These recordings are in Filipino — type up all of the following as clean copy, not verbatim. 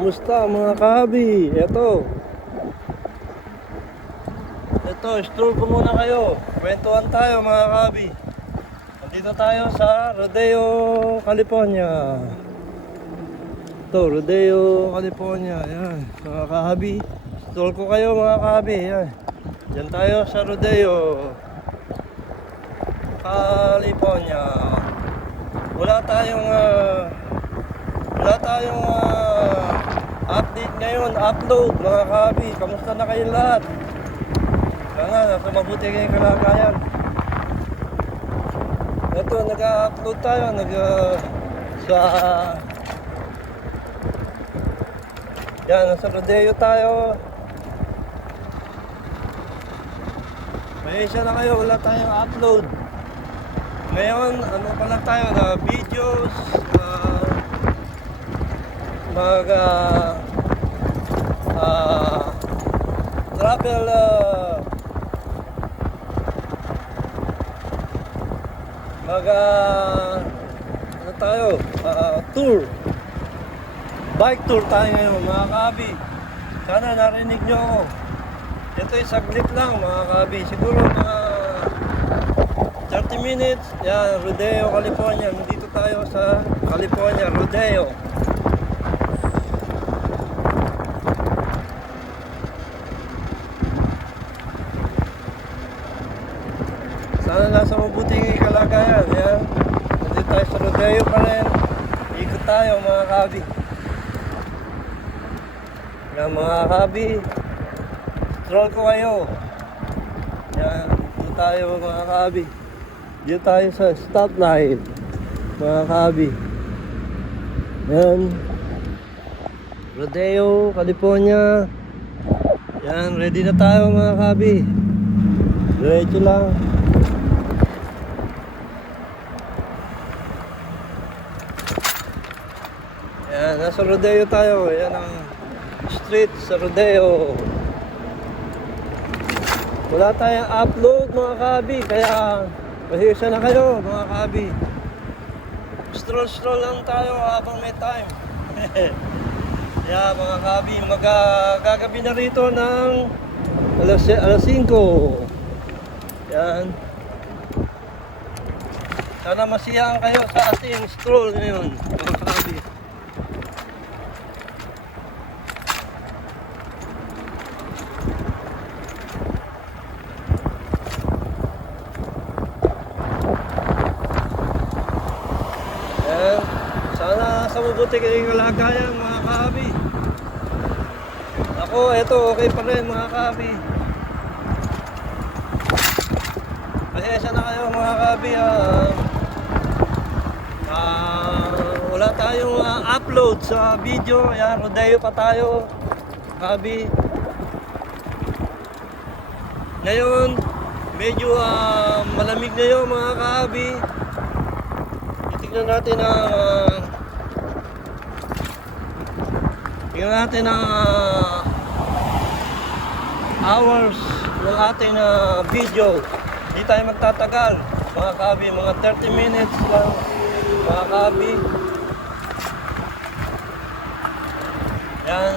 Kamusta mga kahabi? Ito, stroll ko muna kayo. Kwentuhan tayo mga kahabi. Nandito tayo sa Rodeo, California. Ito, Rodeo, California. Yan, mga kahabi. Stroll ko kayo mga kahabi. Yan. Diyan tayo sa Rodeo, California. Wala tayong update ngayon, upload mga kahabi. Kamusta na kayo lahat? Sana nasa mabuti kayong kalagayan. Ito, nag-upload tayo yan, nasa Rodeo tayo. Mahisya na kayo, wala tayong upload. Ngayon, ano pala tayo na videos, travel ano tayo, tour, bike tour tayo ngayon mga kahabi. Sana narinig nyo ako. Ito'y saglit lang mga kahabi, siguro mga 30 minutes. Yan, Rodeo, California. Nandito tayo sa California, Rodeo. Sana nasa mabuting kalagayan. Yan. Nandito tayo sa Rodeo pa rin. Ikot tayo mga kahabi. Yan mga kahabi. Stroll ko kayo. Yan. Dito tayo mga kahabi. Dito tayo sa stoplight mga kahabi. Yan. Rodeo, California. Yan. Ready na tayo mga kahabi. Diretso lang. Yan, nasa Rodeo tayo. Yan ang street sa Rodeo. Wala tayong upload mga kahabi, kaya pasensya na kayo mga kahabi. Stroll lang tayo habang may time. Yan mga kahabi, magagabi na rito ng alas 5. Yan. Sana masiyahan kayo sa ating stroll ngayon mga kahabi. Sana sa mabuti kayong kalagayan mga kahabi. Ako, eto, okay pa rin mga kahabi. Pasensya na kayo mga kahabi. Wala tayong upload sa video. Yan, Rodeo pa tayo kahabi. Ngayon, medyo malamig na yun mga kahabi. Tingnan natin ang hours ng ating video. Hindi tayo magtatagal mga kahabi, mga 30 minutes lang mga kahabi. Yan,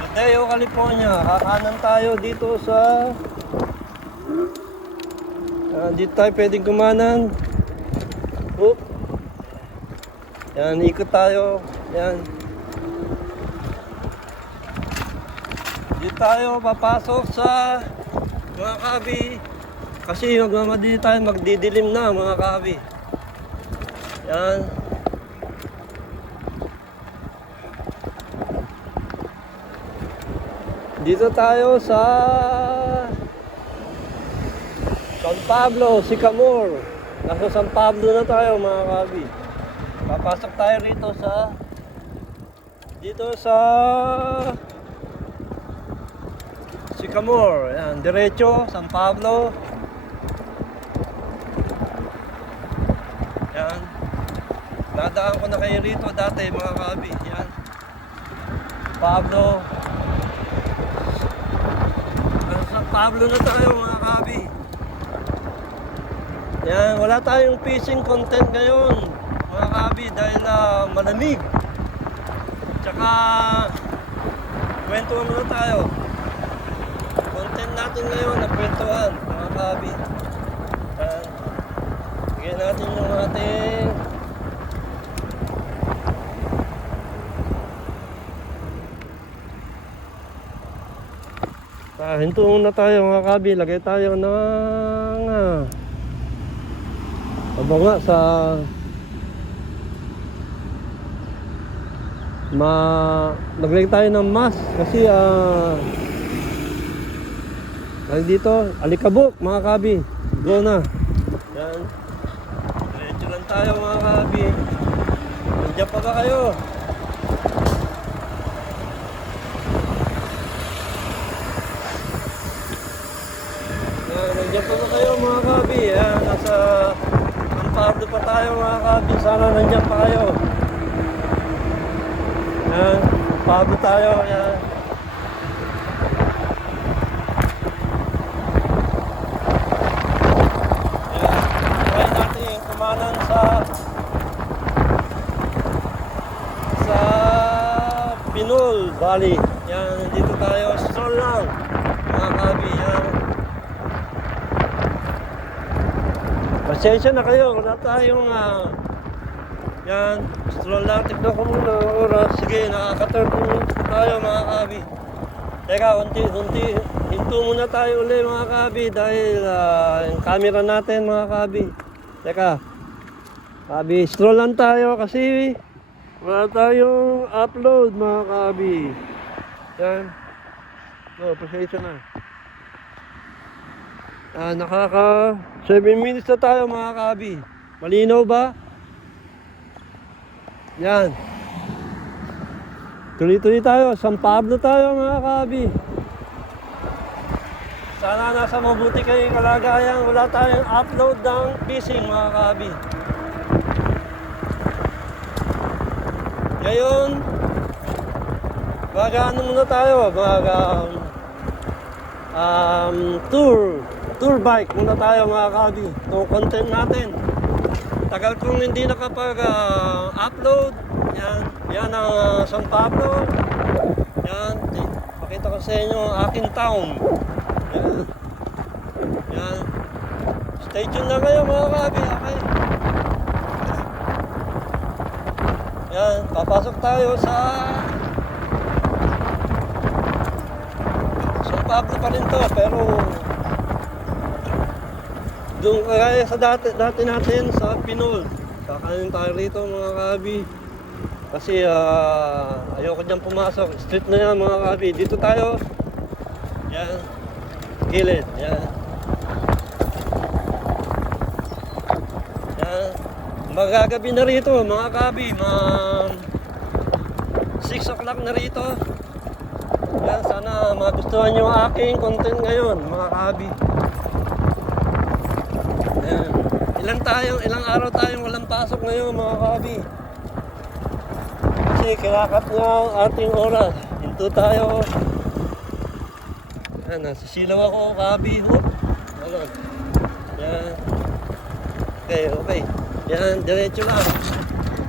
Rodeo, California. Kakanan tayo dito sa dito tayo pwedeng kumanan. Oop. Yan, ikot tayo. Yan. Dito tayo papasok sa mga kahabi. Kasi magmamadali tayo, magdidilim na mga kahabi. Yan. Dito tayo sa San Pablo, Sycamore. Nasa San Pablo na tayo mga kahabi. Papasok tayo rito dito sa Sycamore. Yan, diretso, San Pablo. Yan. Nadaan ko na kayo rito dati mga kahabi. Yan. Pablo. Nasa San Pablo na tayo mga kahabi. Yan, wala tayong fishing content ngayon mga kahabi dahil malamig. Tsaka, kwentuhan muna tayo. Content natin ngayon na kwentuhan, mga kabi. Yan. Bigyan natin yung ating hinto muna tayo mga kabi. Lagay tayo ng aba nga sa naglagay tayo ng mask kasi dito alikabok mga kabi. Go na. Yan. Diretso lang tayo mga kabi. Nandiyan pa ba kayo? Nandiyan pa ba kayo mga kabi? Yan. Nasa Amparo pa tayo mga kabi. Sana nandiyan pa kayo. Yan. Amparo tayo. Yan. Pinol Valley. Yan, dito tayo. Stroll lang. Mga kabi, yan. Pasensya na kayo. Wala tayong yan. Stroll lang. Tignan ko muna ang oras. Sige, nakaka-30 minutes na tayo mga kabi. Teka, unti-unti. Hinto muna tayo ulit mga kabi. Dahil yung camera natin mga kabi. Teka. Kabi, stroll lang tayo kasi wala tayong upload mga kabi. Yan. Pasensya na. Nakaka 7 minutes na tayo mga kabi. Malinaw ba? Yan. Tuloy-tuloy tayo. San Pablo tayo mga kabi. Sana nasa mabuti kayong kalagayan. Wala tayong upload ng fishing mga kabi. Ngayon, ano muna tayo, tour bike muna tayo mga kabi. Itong content natin. Tagal kong hindi nakapag-upload. Yan ang San Pablo. Yan, pakita ko sa inyo ang aking town. Yan. Stay tuned lang kayo mga kabi, okay? Yan, papasok tayo sa San Pablo pa rin to, pero doon kaya sa dati natin sa Pinol. Kakanin tayo rito mga kabi. Kasi ayoko dyan pumasok. Street na yan mga kabi. Dito tayo. Yan. Gilid. Yan. Yan. Magagabi na rito mga kabi. 6 o'clock na rito. Yan. Sana magustuhan nyo aking content ngayon mga kabi. Yan. Ilang araw tayong walang pasok ngayon mga kabi. Kasi kinakat nga ang ating oras. Hinto tayo. Yan, nasisilaw ako kabi. Yan. Okay. Yan, diretso lang.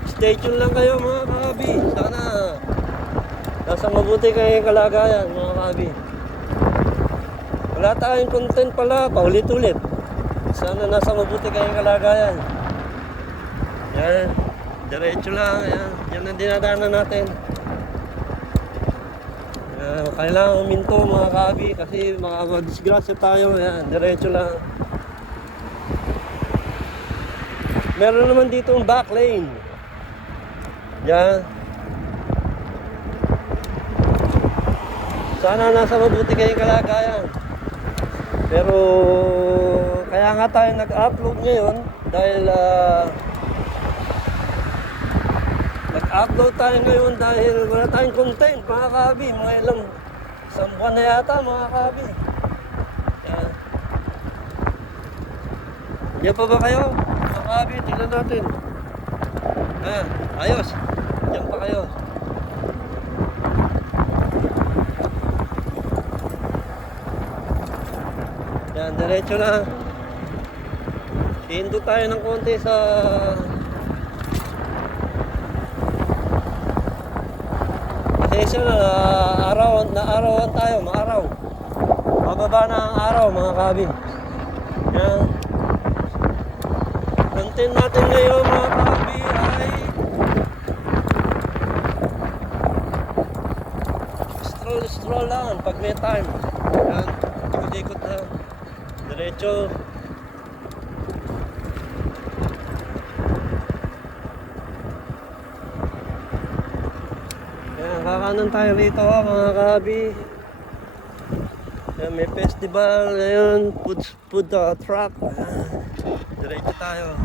Stay tuned lang kayo mga kabi. Sana nasa mabuti kayong kalagayan mga kabi. Wala tayong content pala, paulit-ulit. Sana nasa mabuti kayong kalagayan. Yan, diretso lang. Yan ang dinadaanan natin. Kailangan uminto mga kabi kasi makakadisgrasya tayo. Yan, diretso lang. Meron naman dito ang back lane. Yan. Sana nasa mabuti kayong kalagayan. Pero kaya nga tayo nag-upload ngayon dahil nag-upload tayo ngayon dahil wala tayong content mga kabi. Mga isang buwan na yata mga kabi. Yan. Diyan pa ba kayo? Mga kabi, tingnan natin. Ayos. Diyan pa kayo. Yan, diretso lang. Hindo tayo ng konti sa Pasensya na, arawan tayo, maaraw. Mababa na ang araw mga kabi. Yan. Content natin ngayon mga kabi ay stroll lang pag may time. Yan, ikot-ikot na. Diretso. Yan, kakanan tayo rito mga kabi. Yan, may festival ngayon, food truck. Yan. Diretso tayo.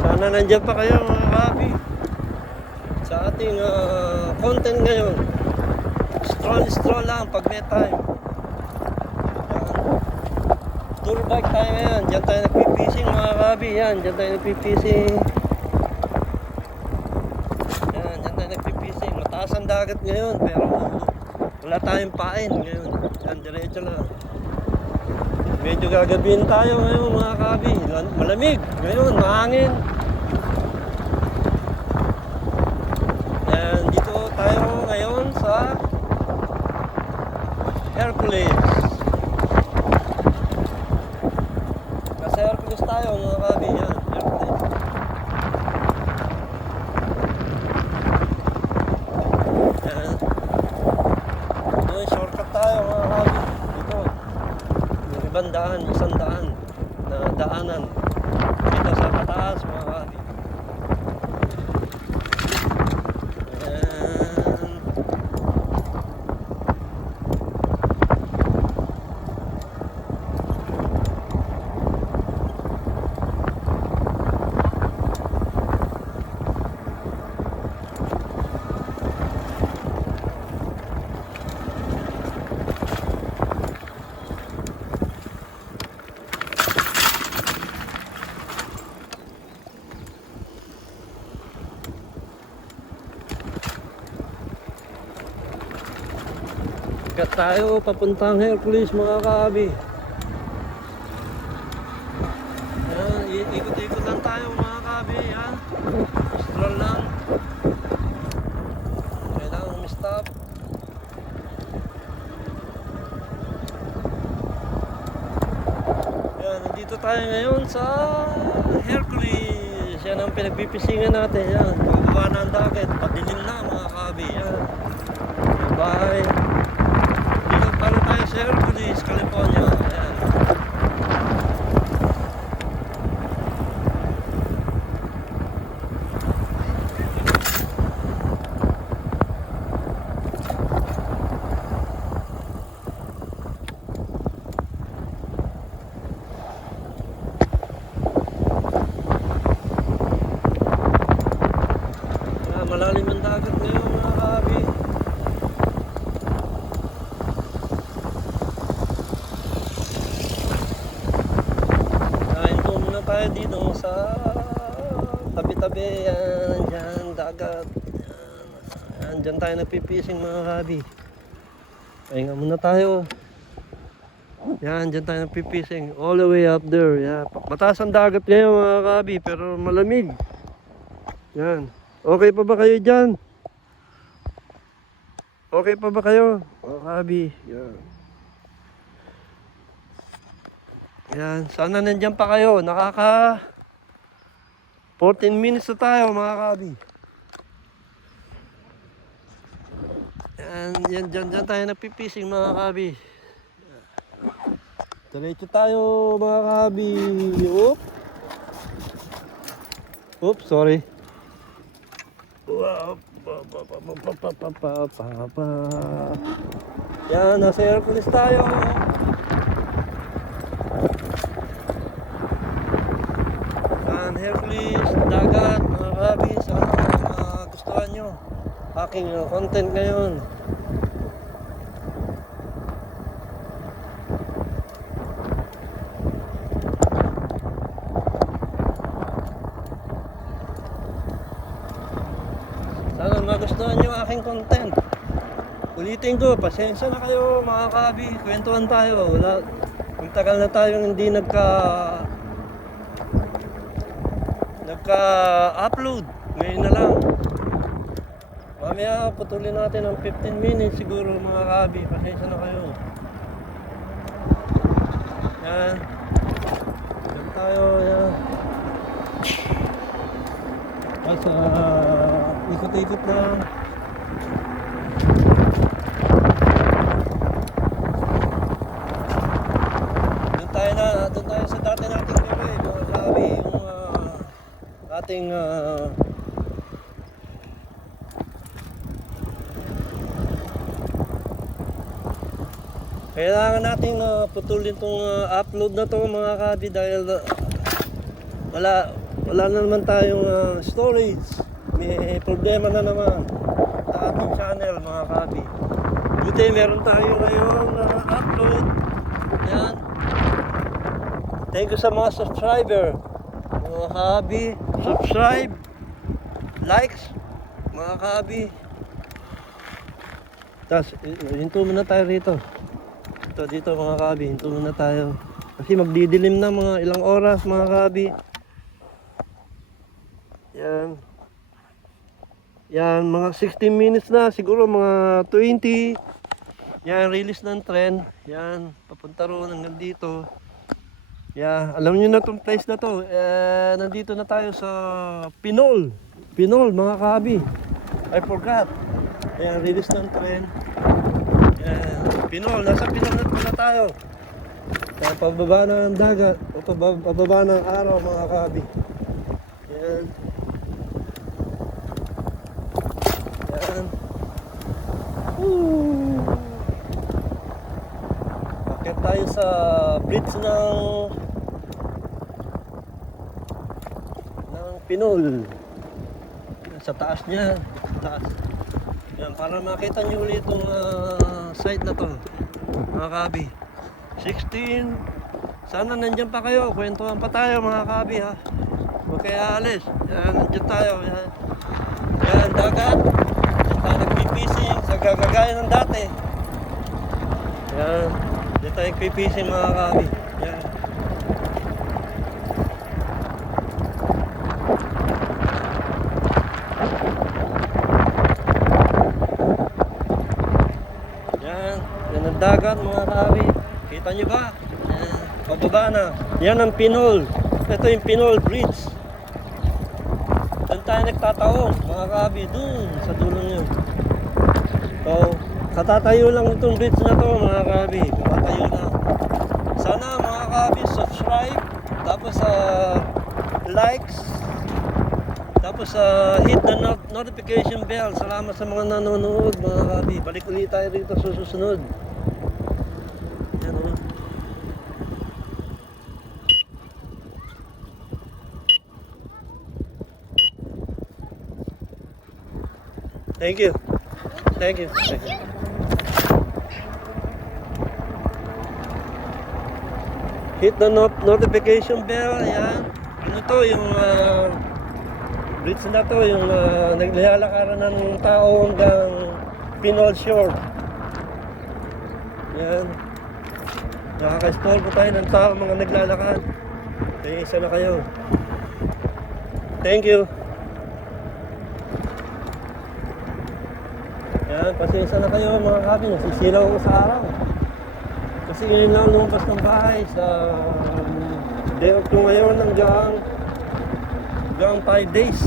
Sana nandiyan pa kayo mga kabi sa ating content ngayon. Stroll lang pag may time. Tour bike tayo ngayon. Diyan tayo nagpipising mga kabi. Yan, diyan tayo nagpipising. Yan, diyan tayo nagpipising. Mataas ang dagat ngayon pero wala tayong pain ngayon. Yan, diretso lang. Medyo gagabihin tayo ngayon mga kabi. Malamig ngayon, mahangin. Yan, dito tayo ngayon sa Hercules. Nasa Hercules tayo mga kabi. Yan, Hercules. Yan. Doon, shortcut tayo mga kabi. Dito. Yung ibang daan, isang daan na daanan. Dito sa pataas mga kabi. Kat tayo papuntang Hercules mga kabi. Ayan, ikot-ikot lang tayo mga kabi. Ayan. Stroll lang. Kailangan stop. Ayan, nandito tayo ngayon sa Hercules. Yan ang pinagpipisingan natin. Yan, pababa na ang dagat. Padilim na mga kabi. Yan. Bye. Para tayo sa Hercules, California. Ayan. Ayan, malalim ang dagat ngayon mga kabi. Tayo dito sa tabi-tabi. Yan, dyan, dagat. Yan, dyan tayo nagpipising mga kabi. Pahinga muna tayo. Yan, dyan tayo nagpipising. All the way up there. Yan. Mataas ang dagat ngayon mga kabi, pero malamig. Yan. Okay pa ba kayo dyan? Okay pa ba kayo? Mga kabi. Yan. Yan, sana nandiyan pa kayo. Nakaka 14 minutes na tayo mga kabi. Yan, dyan tayo nagpipising mga kabi. Diretso tayo mga kabi. Oops, sorry. Yan, nasa Hercules tayo. Hercules, dagat, mga kabi, sana magustuhan nyo aking content ngayon. Sana magustuhan nyo aking content. Ulitin ko, pasensya na kayo mga kabi, kwentuhan tayo. Ang tagal na tayong hindi nagka-upload. Ngayon na lang. Mamaya putulin natin ng 15 minutes siguro mga kabi. Pasensya na kayo. Yan. Yan tayo. Yan. Basta ikot-ikot na. Doon tayo sa dati nating gawin mga kabi. Yung ating kailangan nating putulin tong upload na to mga kabi dahil wala na naman tayong storage. May problema na naman sa ating channel mga kabi. Buti meron tayo ngayon upload. Yan. Thank you sa mga subscriber. Mga kabi, subscribe, likes, mga kabi. Tapos hinto muna tayo rito. Dito mga kabi, hinto muna tayo. Kasi magdidilim na mga ilang oras mga kabi. Yan. Yan, mga 16 minutes na, siguro mga 20. Yan, release ng tren. Yan, papunta roon hanggang dito. Yan, alam niyo na itong place na to. Nandito na tayo sa Pinol. Pinol, mga kabi. I forgot. Yan, release ng tren. Yan, Pinol, nasa Pinol na pala tayo. Yan, pababa na ng dagat. O pababa ng araw, mga kabi. Yan. Yan. Akit tayo sa bridge ng Pinol. Sa taas niya. Taas. Yan, para makita nyo ulit itong site na to. Mga kabi. 16. Sana nandyan pa kayo. Kwentuhan pa tayo mga kabi ha. Huwag kayo alis. Yan, nandyan tayo. Yan. Yan, dagat. Yan tayo nagpipising sa gagagaya ng dati. Yan. Yan tayo nagpipising mga kabi. Yan. Yan. Yan ang dagat mga kabi. Kita nyo ba? Yan. Pababa na. Yan ang Pinol. Ito yung Pinol Bridge. Doon tayo nagtataong mga kabi. Doon sa dulo nyo. So, katatayo lang itong bridge na to mga kabi. Katatayo lang. Sana mga kabi subscribe. Tapos likes. Tapos hit the notification bell. Salamat sa mga nanonood mga kabi. Balik ulit tayo dito sa susunod. Yan o. Thank you. Thank you. Thank you. Hit the notification bell. Ayan. Ano to yung bridge na to yung naglalakaran ng tao hanggang Pinol Shore. Yan. Nakaka-stall po tayo ng tao mga naglalakad. Kaya isa na kayo. Thank you. Yan, pasensya na kayo mga kabi, nasisilaw ko sa araw. Kasi ngayon lang lumabas ng bahay sa day off ko ngayon hanggang 5 days.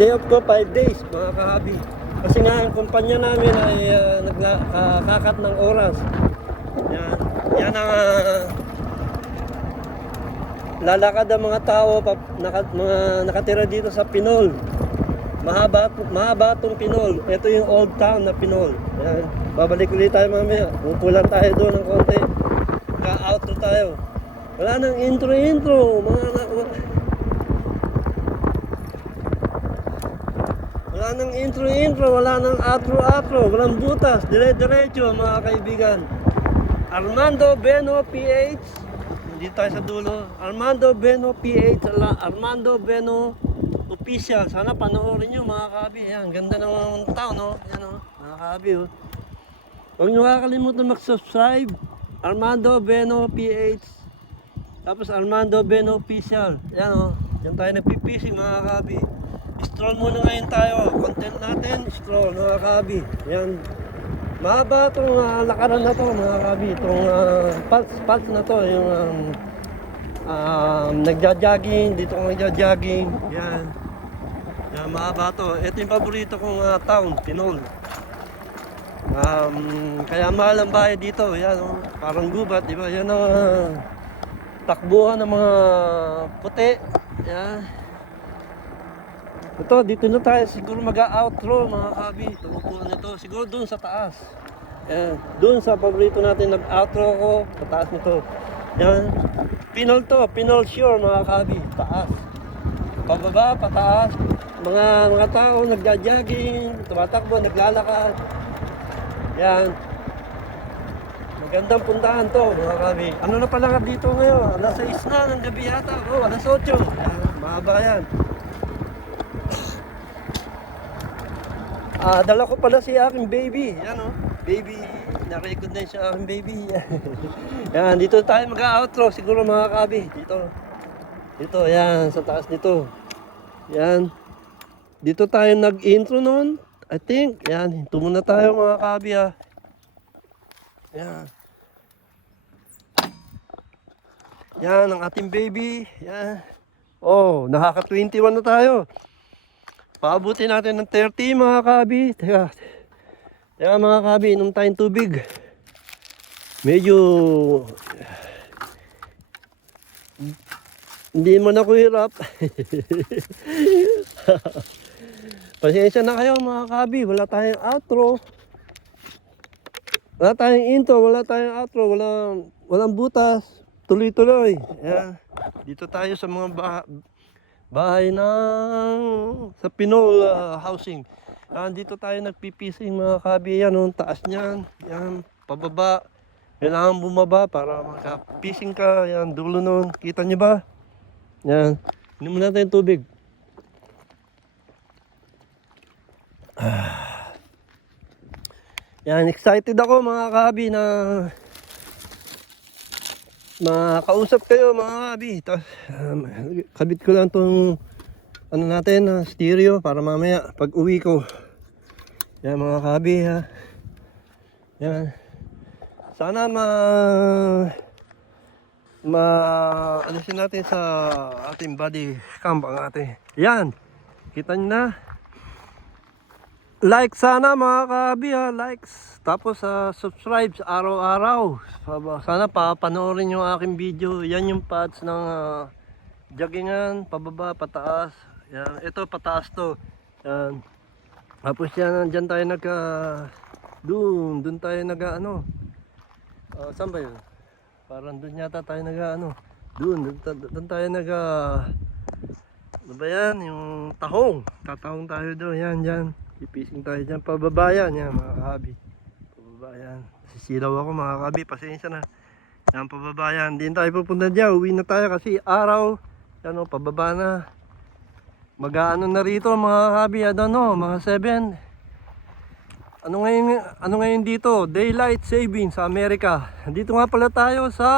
Day off ko 5 days mga kahabi. Kasi nga ang kumpanya namin ay nagkakat ng oras. Yan ang lalakad ang mga tao, mga nakatira dito sa Pinol. Mahaba itong Pinol. Ito yung old town na Pinol. Yan. Babalik ulit tayo mamaya. Pupulan tayo doon ng konti. Ka-outro tayo. Wala nang intro. Wala nang intro. Wala nang outro. Walang butas. Dire-diretso mga kaibigan. Armando Beno PH. Dito tayo sa dulo. Armando Beno PH. Armando Beno Official. Sana panoorin nyo mga kabi. Yan, ganda ng town, no? Yan, no? Mga kabi, oh. Huwag nyo kakalimutan mag-subscribe. Armando Beno PH. Tapos Armando Beno Official. Yan o. Diyan tayo nagpipising mga kabi. Stroll muna ngayon tayo. Content natin, stroll mga kabi. Yan. Mahaba itong lakaran na to mga kabi. Itong pulse na to. Yung nagja-jogging. Dito kong nagja-jogging. Yan. Yan, mahaba to. Ito yung paborito kong town, Pinol. Kaya mahal ang bahay dito. Yan, oh, parang gubat, di ba? Yan ang takbuhan ng mga puti. Yan. Ito, dito na tayo. Siguro mag-outro mga kabi. Tumutuan nito. Siguro doon sa taas. Yan. Doon sa paborito natin nag-outro ko. Sa taas nito. Yan. Pinol to. Pinol Shore mga kabi. Taas. Pababa, pataas. Mga tao nagja-jogging, tumatakbo, naglalakad. Yan. Magandang puntahan to mga kabi. Ano na pala dito ngayon? Alas 6 na ng gabi yata. Oh, alas 8. Yan. Mahaba yan. Dala ko pala si aking baby. Yan o. Baby. Na-recognize siya aking baby. Yan. Dito tayo mag-outro siguro mga kabi. Dito. Dito. Yan. Sa taas dito. Yan. Dito tayo nag-intro noon. I think. Yan. Hinto muna tayo mga kabi ha. Yan. Yan ang ating baby. Yan. Oh, nakaka-21 na tayo. Paabutin natin ng 30 mga kabi. Teka mga kabi, inom tayong tubig. Medyo hindi man ako hirap. Pasensya na kayo mga kabi. Wala tayong outro. Wala tayong intro. Wala tayong outro. Walang butas. Tuloy-tuloy. Yan. Dito tayo sa mga bahay sa Pinol housing. Dito tayo nagpipising mga kabi. Yan o, taas niyan. Yan, pababa. Kailangan bumaba para makapising ka. Yan, dulo nun. Kita niyo ba? Yan. Inom natin tubig. Yan, excited ako mga kabi na makausap kayo mga kabi. Tapos, kabit ko lang itong ano natin, stereo para mamaya pag uwi ko. Yan mga kabi ha. Yan. Sana alisin natin sa ating body cam ang ating. Yan. Kita nyo na. Like sana mga kabi ha. Likes. Tapos subscribe araw-araw. Sana papanoorin yung aking video. Yan yung pads ng joggingan. Pababa, pataas. Yan. Ito pataas to. Yan. Tapos yan. Dyan tayo Doon tayo saan ba yun? Parang doon yata tayo Doon tayo ano ba yan? Yung tahong. Tatahong tayo doon. Yan, dyan. Ipising tayo dyan. Pababa yan. Yan mga kabi. Pababa yan. Sisilaw ako mga kabi. Pasensya na. Yan, pababa yan. Hindi tayo pupunta dyan. Uwi na tayo kasi araw. Yan o, pababa na. Mag-aano na rito mga kabi. I don't know, mga 7. Ano ngayon dito? Daylight saving sa Amerika. Dito nga pala tayo sa...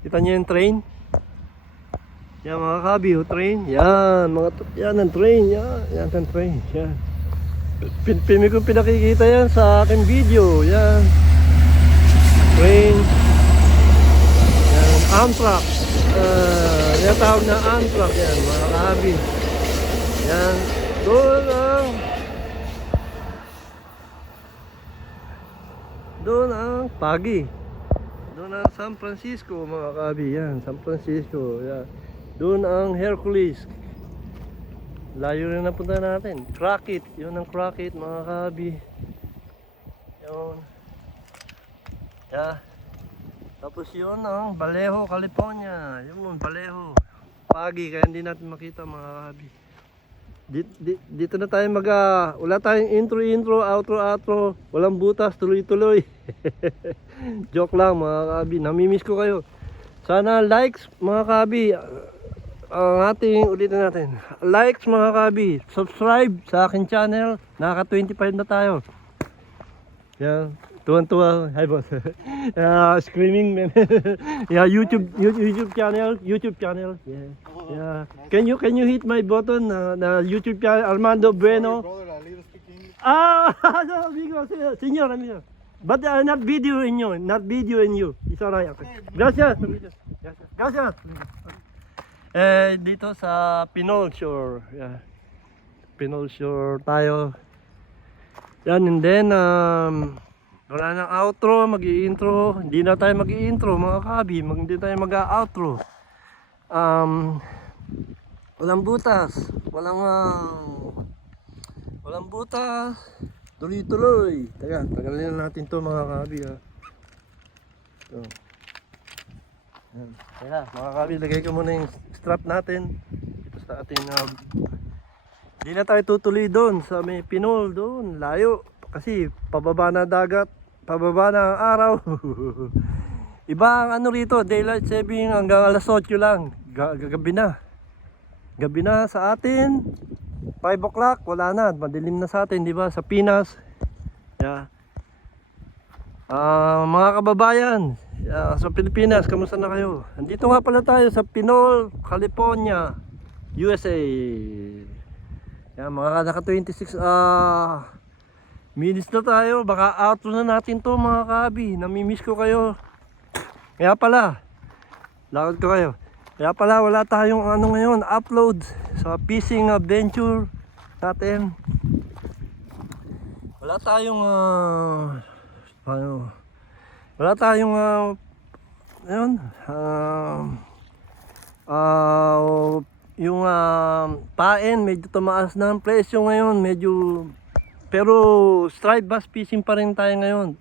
Kita niyo yung train? Yan mga kabi, train. Yan, yan ang train. Yan ang train. Yan. Pimi ko pinakikita yan sa aking video. Yan. Train. Yan, Amtrak. Yan tawag na Amtrak yan mga kabi. Yan. Doon ang Pagi. Doon ang San Francisco mga kabi. Yan, San Francisco. Yan. Doon ang Hercules. Layo rin na punta natin. Crockett. Yun ang Crockett mga kabi. Yun. Yeah. Tapos yun ang Vallejo, California. Yun, Vallejo. Pagi. Kaya hindi natin makita mga kabi. Dito na tayo wala tayong intro, outro. Walang butas, tuloy-tuloy. Joke lang mga kabi. Namimiss ko kayo. Sana likes mga kabi. Ulitin natin. Likes mga kabi. Subscribe sa akin channel. Naka 25 na tayo. Yeah, tuwan-tuwa. Hi, boss. Screaming, man. Yeah, YouTube channel. YouTube channel. Yeah. Yeah. Can you hit my button? The YouTube channel Armando Bueno. Brother, a little speak English. No, amigo, señor, amigo. But not video in you, not video in you. It's alright. Okay. Gracias. Gracias. Dito sa Pinol Shore. Yeah. Pinol Shore tayo. Yan, and then, wala nang outro, mag-i-intro. Hindi na tayo mag-i-intro, mga kabi. Hindi tayo mag-outro. Walang butas. Walang butas. Tuloy-tuloy. Tagalin na natin to, mga kabi. So. Yan. Kaya, mga kabi, lagay ko muna yung strap natin. Ito sa ating hindi na tayo tutuloy doon sa may Pinol doon, layo. Kasi pababa na dagat, pababa na ang araw. Iba ang ano rito, daylight saving hanggang alas 8 lang. Gabi na. Gabi na sa atin. 5 o'clock, wala na. Madilim na sa atin, di ba? Sa Pinas. Yeah. Mga kababayan, sa Pilipinas, kamusta na kayo? Andito nga pala tayo sa Pinol, California, USA. Yan, mga naka 26 minutes na tayo. Baka outro na natin to, mga kabi. Namimiss ko kayo. Kaya pala, lakad ko kayo. Kaya pala wala tayong ano ngayon, upload sa fishing adventure natin. Wala tayong wala tayong ayun, yung pain medyo tumaas na ang presyo ngayon, medyo, pero striped bass fishing pa rin tayo ngayon.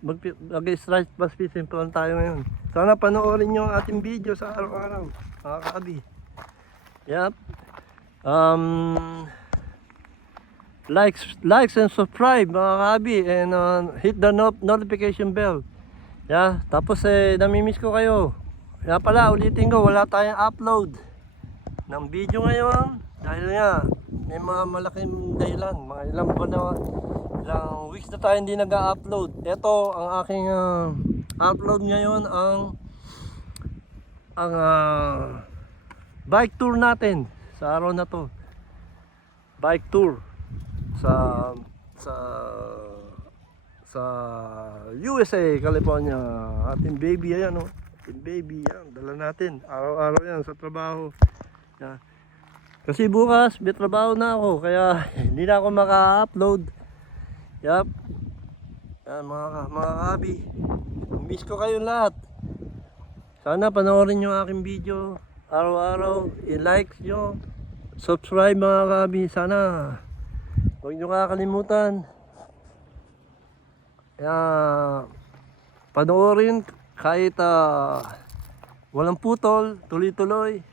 Striped bass fishing pa rin tayo ngayon. Sana panoorin nyo ang ating video sa araw-araw, mga kaabi. Yep. Likes and subscribe, mga kaabi, and hit the notification bell. Yeah, tapos namimiss ko kayo. Kaya pala, ulitin ko, wala tayong upload ng video ngayon dahil nga may mga malaking dahilan, mga ilang buwan na, ilang weeks na tayo hindi nag-upload. Ito ang aking upload ngayon, ang bike tour natin sa araw na to. Bike tour sa USA, California. Ating baby, ayan o. Ating baby, yan, dala natin araw-araw yan sa trabaho. Yeah. Kasi bukas may trabaho na ako, kaya hindi na ako maka-upload. Yup. Yan, mga kabi, miss ko kayong lahat. Sana panoorin nyo aking video araw-araw, i-like nyo, subscribe, mga kabi. Sana huwag nyo kakalimutan. Kaya panoorin kahit walang putol, tuloy-tuloy.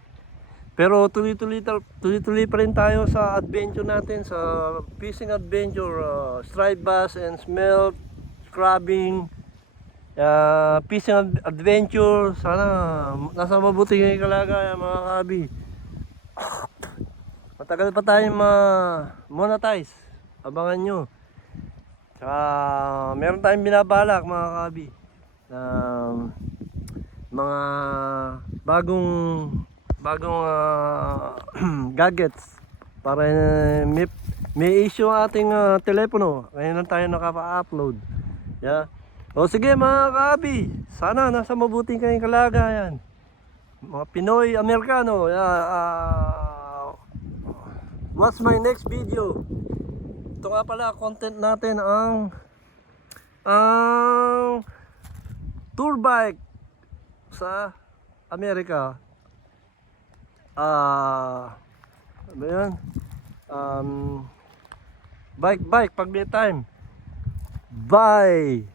Pero tuloy-tuloy pa rin tayo sa adventure natin, sa fishing adventure, striped bass and smelt, crabbing, fishing adventure. Sana nasa mabuti ngayong kalagayan, mga kabi. Matagal pa tayong monetize, abangan nyo. Saka meron tayong binabalak, mga kabi, mga bagong gadgets para may issue ang ating telepono. Ngayon lang tayo nakapa-upload. Yeah. O sige, mga kabi, sana nasa mabuting kayong kalagayan, mga Pinoy Amerikano. What's my next video? Ito nga pala, content natin ang tour bike sa Amerika. Ano yan? Bike pag may time. Bye!